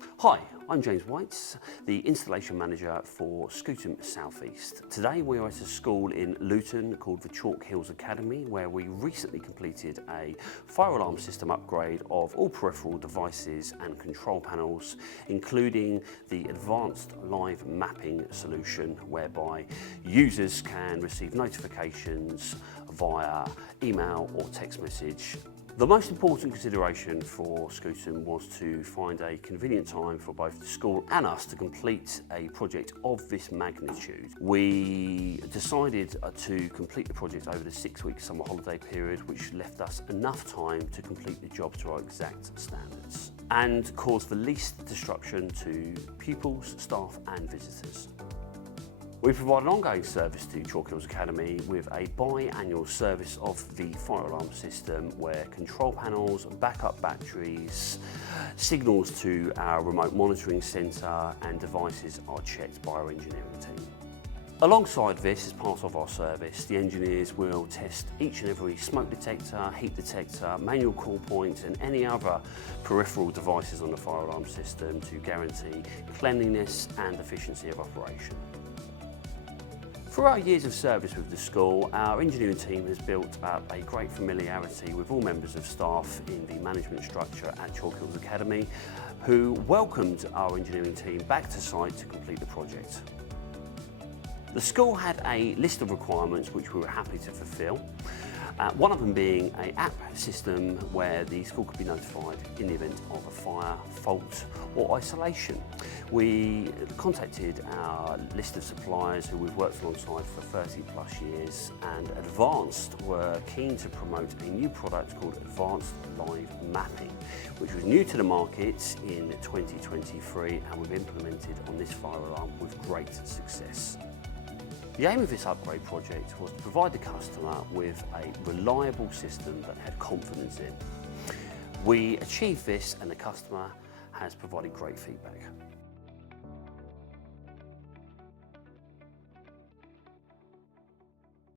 Hi, I'm James White, the Installation Manager for Scutum South East. Today we are at a school in Luton called the Chalk Hills Academy, where we recently completed a fire alarm system upgrade of all peripheral devices and control panels, including the advanced live mapping solution, whereby users can receive notifications via email or text message. The most important consideration for Scutum was to find a convenient time for both the school and us to complete a project of this magnitude. We decided to complete the project over the 6-week summer holiday period, which left us enough time to complete the job to our exact standards and caused the least disruption to pupils, staff and visitors. We provide an ongoing service to Chalk Hills Academy with a bi-annual service of the fire alarm system, where control panels, backup batteries, signals to our remote monitoring centre and devices are checked by our engineering team. Alongside this, as part of our service, the engineers will test each and every smoke detector, heat detector, manual call point and any other peripheral devices on the fire alarm system to guarantee cleanliness and efficiency of operation. Through our years of service with the school, our engineering team has built up a great familiarity with all members of staff in the management structure at Chalk Hills Academy, who welcomed our engineering team back to site to complete the project. The school had a list of requirements which we were happy to fulfil. One of them being an app system where the school could be notified in the event of a fire, fault or isolation. We contacted our list of suppliers who we've worked alongside for 30+ years, and Advanced were keen to promote a new product called Advanced Live Mapping, which was new to the market in 2023 and we've implemented on this fire alarm with great success. The aim of this upgrade project was to provide the customer with a reliable system that had confidence in. We achieved this and the customer has provided great feedback.